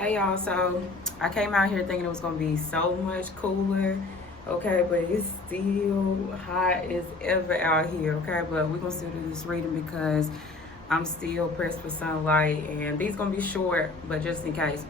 Hey y'all, so I came out here thinking it was gonna be so much cooler, okay, but it's still hot as ever out here, okay, but we're gonna still do this reading because I'm still pressed for sunlight and these gonna be short, but just in case.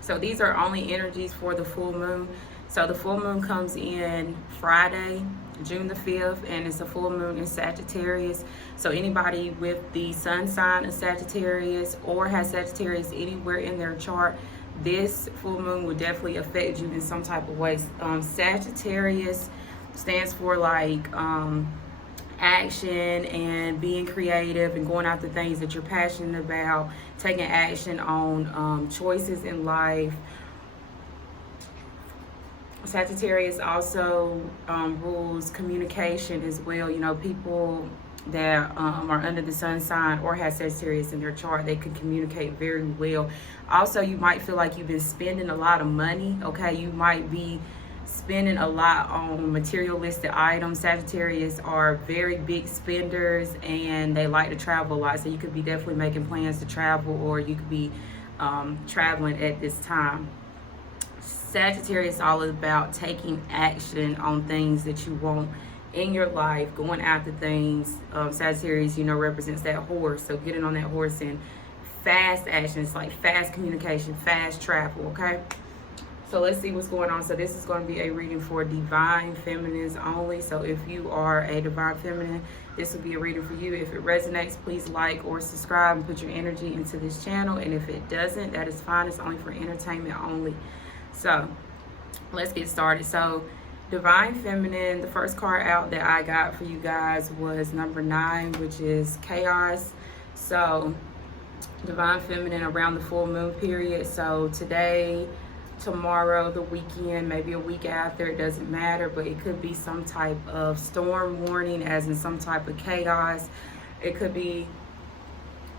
So these are only energies for the full moon. So the full moon comes in Friday, June the 5th, and it's a full moon in Sagittarius. So anybody with the sun sign of Sagittarius or has Sagittarius anywhere in their chart, this full moon will definitely affect you in some type of way. Sagittarius stands for like action and being creative and going after things that you're passionate about, taking action on choices in life. Sagittarius also rules communication as well. You know, people that are under the sun sign or have Sagittarius in their chart, they can communicate very well. Also, you might feel like you've been spending a lot of money. Okay, you might be spending a lot on materialistic items. Sagittarius are very big spenders and they like to travel a lot. So you could be definitely making plans to travel, or you could be traveling at this time. Sagittarius is all about taking action on things that you want in your life, going after things. Sagittarius, you know, represents that horse. So getting on that horse and fast action. It's like fast communication, fast travel, okay? So let's see what's going on. So this is going to be a reading for divine feminines only. So if you are a divine feminine, this will be a reading for you. If it resonates, please like or subscribe and put your energy into this channel. And if it doesn't, that is fine. It's only for entertainment only. So let's get started. So divine feminine, the first card out that I got for you guys was number 9, which is chaos. So divine feminine around the full moon period. So today, tomorrow, the weekend, maybe a week after, it doesn't matter, but it could be some type of storm warning, as in some type of chaos. It could be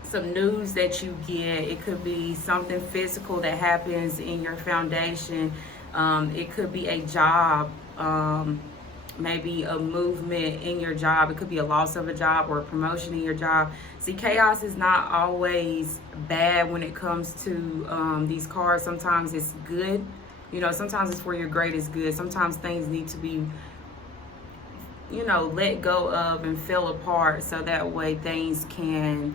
some news that you get. It could be something physical that happens in your foundation. It could be a job, maybe a movement in your job. It could be a loss of a job or a promotion in your job. See, chaos is not always bad when it comes to these cards. Sometimes it's good. You know, sometimes it's for your greatest good. Sometimes things need to be, you know, let go of and fell apart so that way things can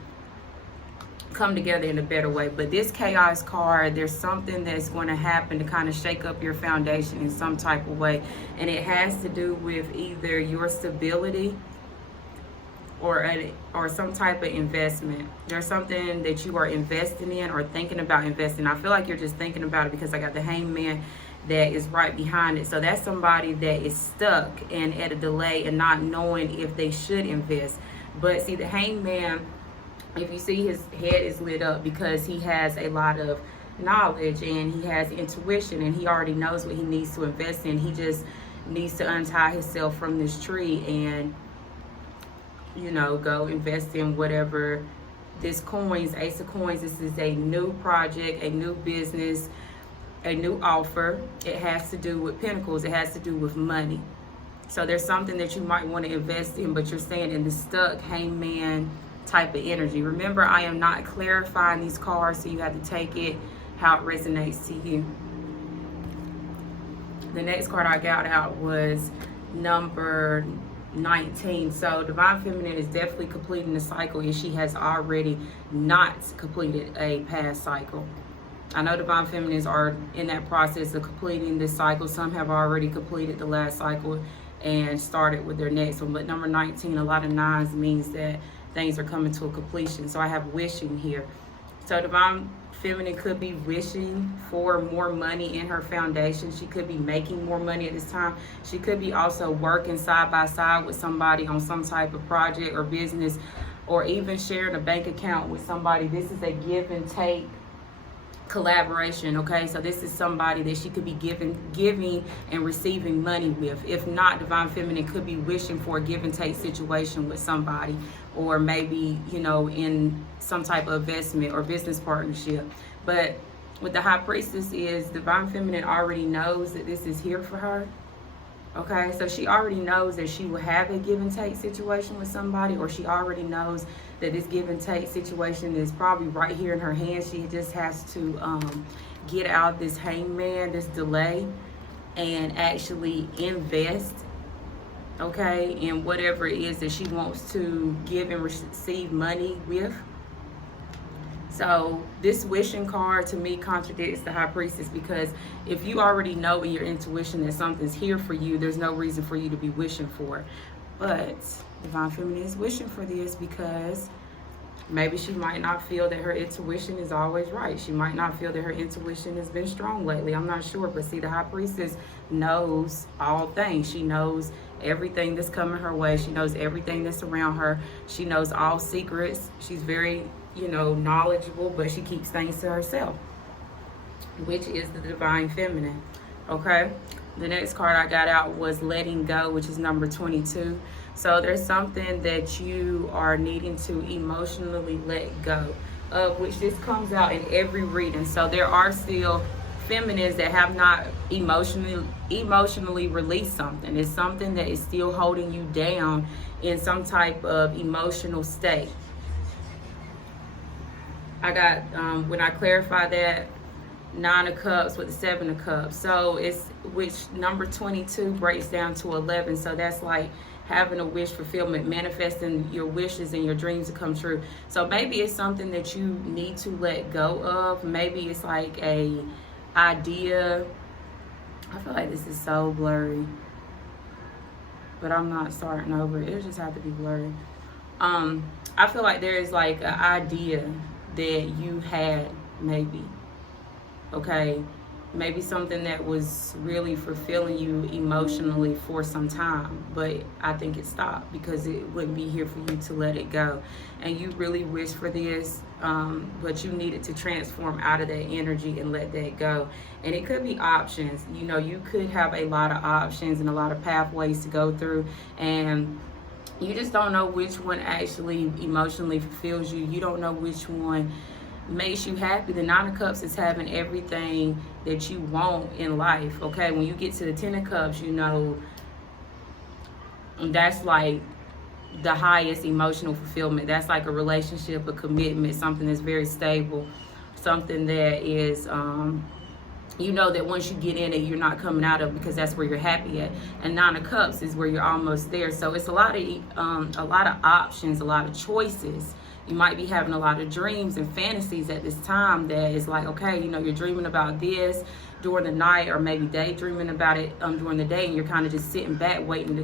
come together in a better way. But this chaos card, there's something that's going to happen to kind of shake up your foundation in some type of way, and it has to do with either your stability or some type of investment. There's something that you are investing in or thinking about investing. I feel like you're just thinking about it because I got the hangman that is right behind it. So that's somebody that is stuck and at a delay and not knowing if they should invest. But see, the hangman, if you see, his head is lit up because he has a lot of knowledge and he has intuition and he already knows what he needs to invest in. He just needs to untie himself from this tree and, you know, go invest in whatever this coins, Ace of Coins. This is a new project, a new business, a new offer. It has to do with pentacles. It has to do with money. So there's something that you might want to invest in, but you're staying in the stuck hangman type of energy. Remember, I am not clarifying these cards, so you have to take it how it resonates to you. The next card I got out was number 19. So divine feminine is definitely completing the cycle, and she has already not completed a past cycle. I know divine feminines are in that process of completing this cycle. Some have already completed the last cycle and started with their next one, but number 19, a lot of 9s means that things are coming to a completion. So I have wishing here. So divine feminine could be wishing for more money in her foundation. She could be making more money at this time. She could be also working side by side with somebody on some type of project or business, or even sharing a bank account with somebody. This is a give and take collaboration, okay? So this is somebody that she could be giving and receiving money with. If not, divine feminine could be wishing for a give and take situation with somebody, or maybe, you know, in some type of investment or business partnership. But what the high priestess is, divine feminine already knows that this is here for her. Okay, so she already knows that she will have a give and take situation with somebody, or she already knows that this give and take situation is probably right here in her hands. She just has to get out this hangman, this delay, and actually invest, okay, in whatever it is that she wants to give and receive money with. So this wishing card to me contradicts the High Priestess, because if you already know in your intuition that something's here for you, there's no reason for you to be wishing for it. But Divine Feminine is wishing for this because maybe she might not feel that her intuition is always right. She might not feel that her intuition has been strong lately. I'm not sure. But see, the High Priestess knows all things. She knows everything that's coming her way. She knows everything that's around her. She knows all secrets. She's very, knowledgeable, but she keeps things to herself, which is the Divine Feminine. Okay? The next card I got out was Letting Go, which is number 22. So there's something that you are needing to emotionally let go of, which this comes out in every reading. So there are still feminines that have not emotionally released something. It's something that is still holding you down in some type of emotional state. I got, when I clarify that, 9 of Cups with the 7 of Cups. So it's, which number 22 breaks down to 11. So that's like having a wish fulfillment, manifesting your wishes and your dreams to come true. So maybe it's something that you need to let go of. Maybe it's like a idea. I feel like this is so blurry, but I'm not starting over. It'll just have to be blurry. I feel like there is like an idea that you had, maybe, okay, maybe something that was really fulfilling you emotionally for some time, but I think it stopped because it wouldn't be here for you to let it go. And you really wish for this, but you needed to transform out of that energy and let that go. And it could be options. You could have a lot of options and a lot of pathways to go through, and you just don't know which one actually emotionally fulfills you. You don't know which one makes you happy. The 9 of Cups is having everything that you want in life, okay? When you get to the 10 of Cups, that's like the highest emotional fulfillment. That's like a relationship, a commitment, something that's very stable, something that is that once you get in it, you're not coming out of, because that's where you're happy at. And 9 of Cups is where you're almost there. So it's a lot of options, a lot of choices. You might be having a lot of dreams and fantasies at this time that is like, okay, you're dreaming about this during the night, or maybe daydreaming about it during the day, and you're kind of just sitting back waiting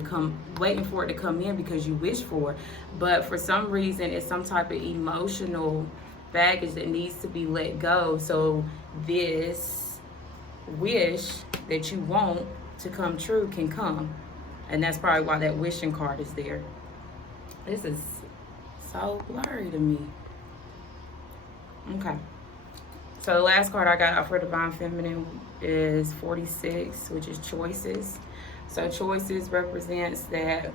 for it to come in because you wish for it. But for some reason, it's some type of emotional baggage that needs to be let go, so this wish that you want to come true can come. And that's probably why that wishing card is there. This is so blurry to me. Okay, so the last card I got out for Divine Feminine is 46, which is choices. So choices represents that,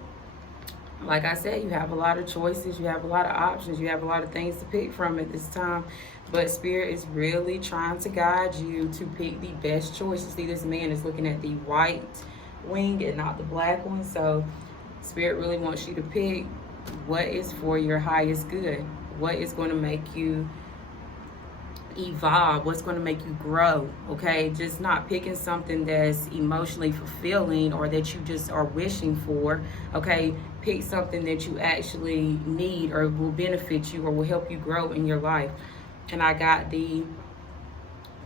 like I said, you have a lot of choices, you have a lot of options, you have a lot of things to pick from at this time. But Spirit is really trying to guide you to pick the best choices. See, this man is looking at the white wing and not the black one. So Spirit really wants you to pick what is for your highest good, what is going to make you evolve, what's going to make you grow, okay? Just not picking something that's emotionally fulfilling or that you just are wishing for, okay? Pick something that you actually need or will benefit you or will help you grow in your life. And I got the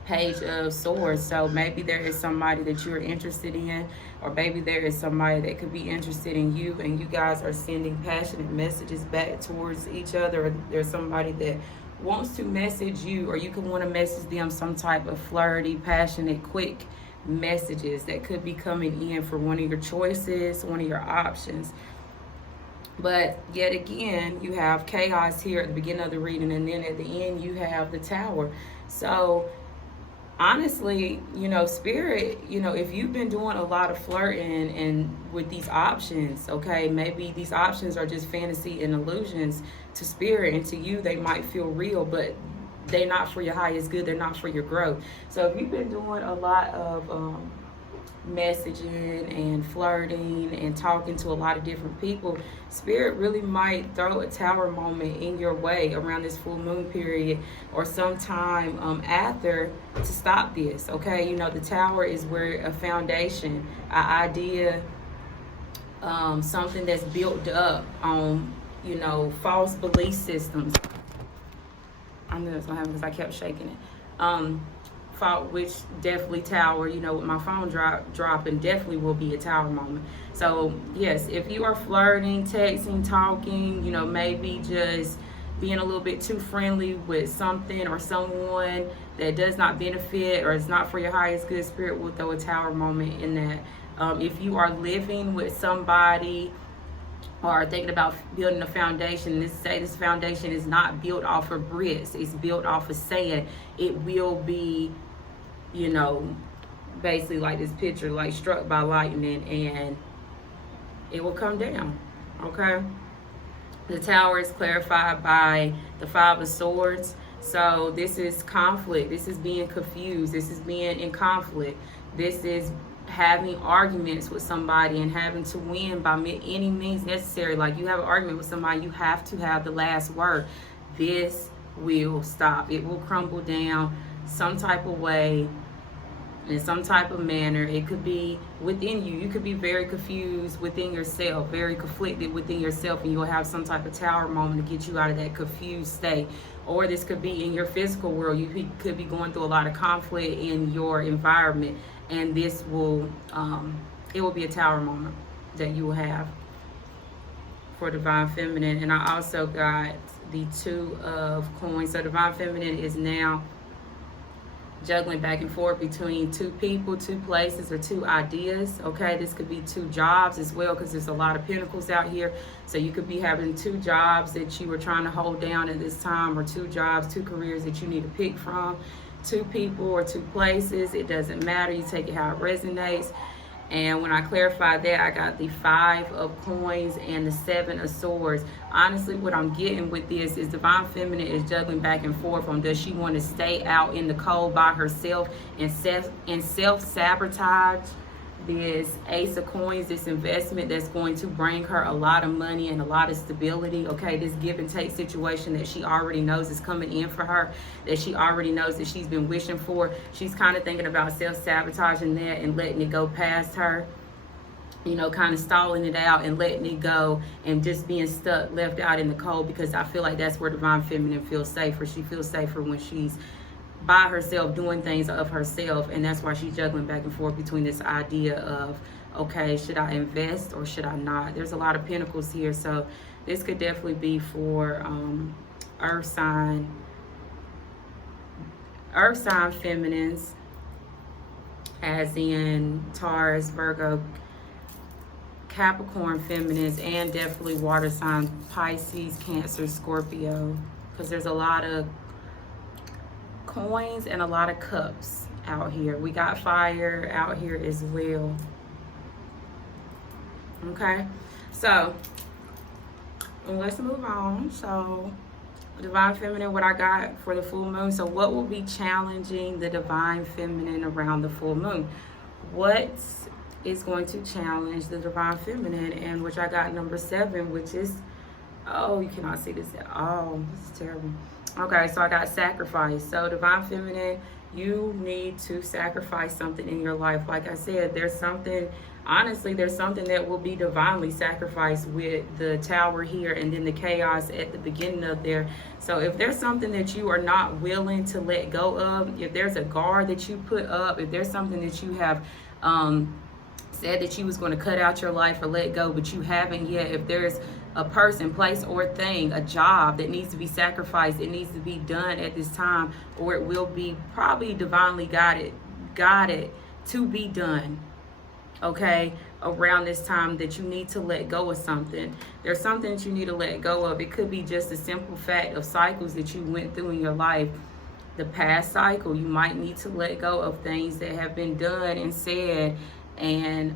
Page of Swords. So maybe there is somebody that you're interested in, or maybe there is somebody that could be interested in you, and you guys are sending passionate messages back towards each other. Or there's somebody that wants to message you, or you can want to message them some type of flirty, passionate, quick messages that could be coming in for one of your choices, one of your options. But yet again, you have chaos here at the beginning of the reading, and then at the end you have the Tower. So honestly, Spirit, if you've been doing a lot of flirting and with these options, okay, maybe these options are just fantasy and illusions to Spirit, and to you they might feel real, but they're not for your highest good, they're not for your growth. So if you've been doing a lot of messaging and flirting and talking to a lot of different people, Spirit really might throw a tower moment in your way around this full moon period or sometime after to stop this. Okay, you know, the tower is where a foundation, an idea, something that's built up on, you know, false belief systems. I knew that's what happened because I kept shaking it. Which definitely tower, you know, with my phone dropping, definitely will be a tower moment. So yes, if you are flirting, texting, talking, you know, maybe just being a little bit too friendly with something or someone that does not benefit or is not for your highest good, Spirit will throw a tower moment in that. If you are living with somebody or thinking about building a foundation, this foundation is not built off of bricks, it's built off of sand, it will be, you know, basically like this picture, like struck by lightning, and it will come down. Okay, the tower is clarified by the 5 of Swords. So this is conflict, this is being confused, this is being in conflict, this is having arguments with somebody and having to win by any means necessary. Like, you have an argument with somebody, you have to have the last word. This will stop, it will crumble down some type of way, in some type of manner. It could be within you. You could be very confused within yourself, very conflicted within yourself, and you'll have some type of tower moment to get you out of that confused state. Or this could be in your physical world. You could be going through a lot of conflict in your environment, and this will, it will be a tower moment that you will have for Divine Feminine. And I also got the 2 of Coins. So Divine Feminine is now juggling back and forth between 2 people, 2 places, or 2 ideas. Okay, this could be 2 jobs as well, because there's a lot of pentacles out here. So you could be having 2 jobs that you were trying to hold down at this time, or 2 jobs, 2 careers that you need to pick from, 2 people or 2 places. It doesn't matter, you take it how it resonates. And when I clarified that, I got the 5 of Coins and the 7 of Swords. Honestly, what I'm getting with this is Divine Feminine is juggling back and forth on, does she want to stay out in the cold by herself and self-sabotage this Ace of Coins, this investment that's going to bring her a lot of money and a lot of stability. Okay, this give and take situation that she already knows is coming in for her, that she already knows that she's been wishing for. She's kind of thinking about self-sabotaging that and letting it go past her, you know, kind of stalling it out and letting it go and just being stuck, left out in the cold, because I feel like that's where Divine Feminine feels safer. She feels safer when she's by herself, doing things of herself, and that's why she's juggling back and forth between this idea of, okay, should I invest or should I not? There's a lot of pentacles here, so this could definitely be for earth sign feminines, as in Taurus, Virgo, Capricorn feminines, and definitely water signs, Pisces, Cancer, Scorpio, because there's a lot of coins and a lot of cups out here. We got fire out here as well. Okay, so let's move on. So Divine Feminine, what I got for the full moon. So what will be challenging the Divine Feminine around the full moon? What is going to challenge the Divine Feminine? And which I got number 7, which is, oh, you cannot see this at all. This is terrible. Okay, so I got sacrifice. So Divine Feminine, you need to sacrifice something in your life. Like I said, there's something, honestly, there's something that will be divinely sacrificed with the tower here and then the chaos at the beginning of there. So if there's something that you are not willing to let go of, if there's a guard that you put up, if there's something that you have said that you was going to cut out your life or let go, but you haven't yet, if there's a person, place, or thing, a job that needs to be sacrificed, it needs to be done at this time, or it will be probably divinely guided to be done, okay, around this time, that you need to let go of something. There's something that you need to let go of. It could be just a simple fact of cycles that you went through in your life. The past cycle, you might need to let go of things that have been done and said, and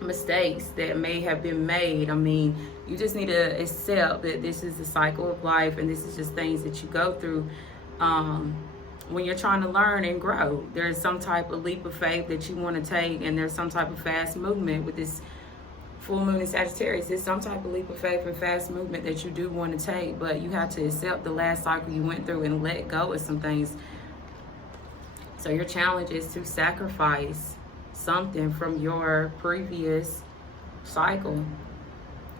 mistakes that may have been made. I mean, you just need to accept that this is the cycle of life, and this is just things that you go through. when you're trying to learn and grow. There's some type of leap of faith that you want to take, and there's some type of fast movement with this full moon in Sagittarius. There's some type of leap of faith and fast movement that you do want to take, but you have to accept the last cycle you went through and let go of some things. So your challenge is to sacrifice something from your previous cycle.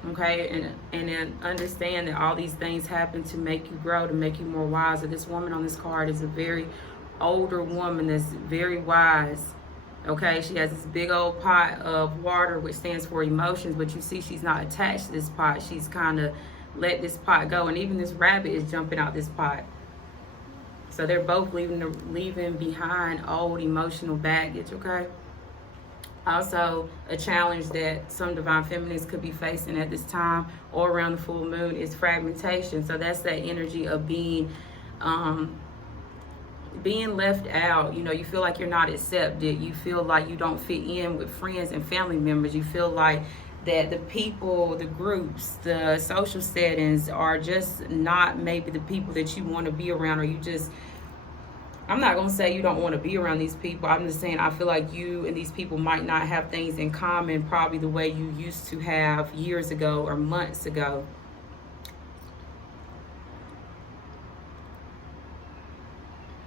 Okay, and then understand that all these things happen to make you grow, to make you more wiser. This woman on this card is a very older woman that's very wise. Okay, she has this big old pot of water, which stands for emotions, but you see she's not attached to this pot. She's kind of let this pot go, and even this rabbit is jumping out this pot. So they're both leaving behind old emotional baggage. Okay. Also, a challenge that some divine feminines could be facing at this time or around the full moon is fragmentation. So that's that energy of being left out. You know, you feel like you're not accepted. You feel like you don't fit in with friends and family members. You feel like that the people, the groups, the social settings are just not maybe the people that you want to be around, or you just, I'm not going to say you don't want to be around these people. I'm just saying I feel like you and these people might not have things in common probably the way you used to have years ago or months ago.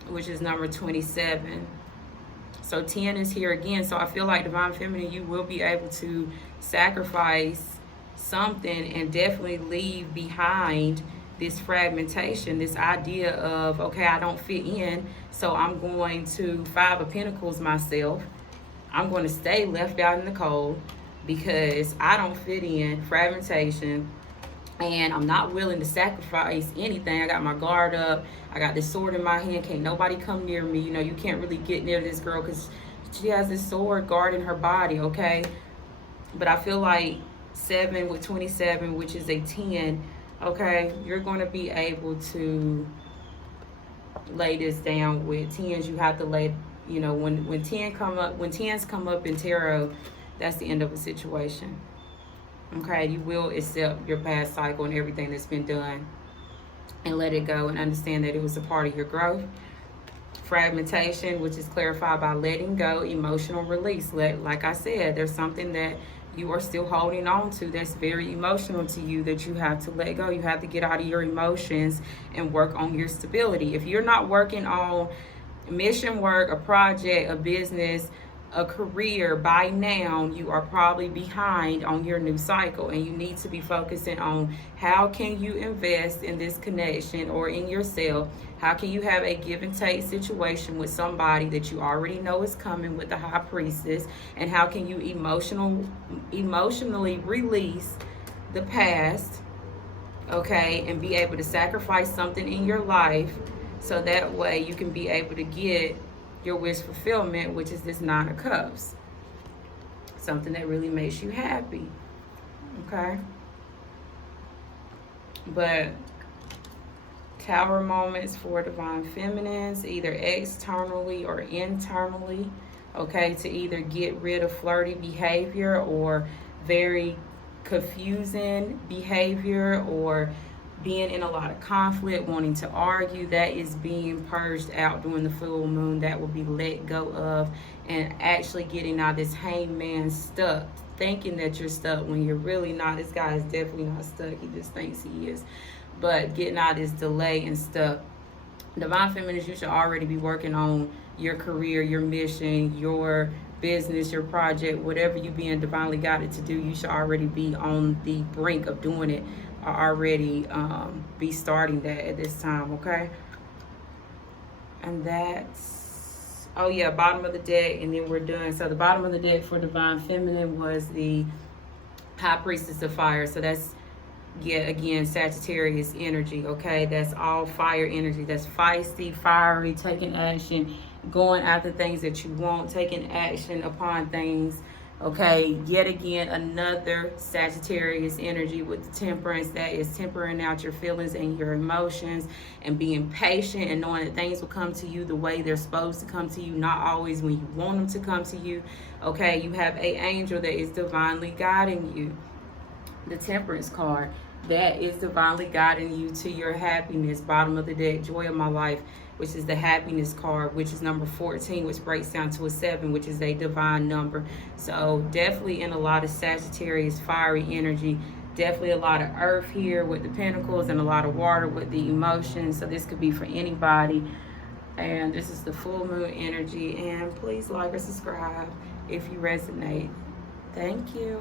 Which is number 27. So 10 is here again. So I feel like divine feminine, you will be able to sacrifice something and definitely leave behind this fragmentation, this idea of, okay, I don't fit in, so I'm going to Five of Pentacles myself. I'm going to stay left out in the cold because I don't fit in, fragmentation, and I'm not willing to sacrifice anything. I got my guard up. I got this sword in my hand. Can't nobody come near me. You know, you can't really get near this girl because she has this sword guarding her body, okay? But I feel like 7 with 27, which is a 10, okay, you're going to be able to lay this down. With 10s, you have to lay, you know, when 10s come up in tarot, that's the end of a situation. Okay, you will accept your past cycle and everything that's been done and let it go and understand that it was a part of your growth. Fragmentation, which is clarified by letting go, emotional release. Like I said, there's something that you are still holding on to that's very emotional to you that you have to let go. You have to get out of your emotions and work on your stability. If you're not working on mission work, a project, a business, a career by now, you are probably behind on your new cycle, and you need to be focusing on how can you invest in this connection or in yourself. How can you have a give and take situation with somebody that you already know is coming with the High Priestess, and how can you emotionally release the past, okay, and be able to sacrifice something in your life so that way you can be able to get your wish fulfillment, which is this 9 of Cups. Something that really makes you happy. Okay? But Tower moments for divine feminines, either externally or internally. Okay, to either get rid of flirty behavior or very confusing behavior, or being in a lot of conflict, wanting to argue. That is being purged out during the full moon. That will be let go of, and actually getting out this hangman stuck, thinking that you're stuck when you're really not. This guy is definitely not stuck. He just thinks he is. But getting out this delay and stuck. Divine feminines, you should already be working on your career, your mission, your business, your project, whatever you being divinely guided to do. You should already be on the brink of doing it, or already be starting that at this time, okay? And that's, oh yeah, bottom of the deck, and then we're done. So the bottom of the deck for divine feminine was the High Priestess of Fire. So that's, yet again, Sagittarius energy, okay? That's all fire energy. That's feisty, fiery, taking action, going after things that you want, taking action upon things, okay? Yet again, another Sagittarius energy with the Temperance. That is tempering out your feelings and your emotions and being patient and knowing that things will come to you the way they're supposed to come to you, not always when you want them to come to you, okay? You have an angel that is divinely guiding you. The Temperance card, that is divinely guiding you to your happiness. Bottom of the deck, joy of my life, which is the happiness card, which is number 14, which breaks down to a 7, which is a divine number. So definitely in a lot of Sagittarius fiery energy. Definitely a lot of earth here with the pentacles and a lot of water with the emotions. So this could be for anybody. And this is the full moon energy. And please like or subscribe if you resonate. Thank you.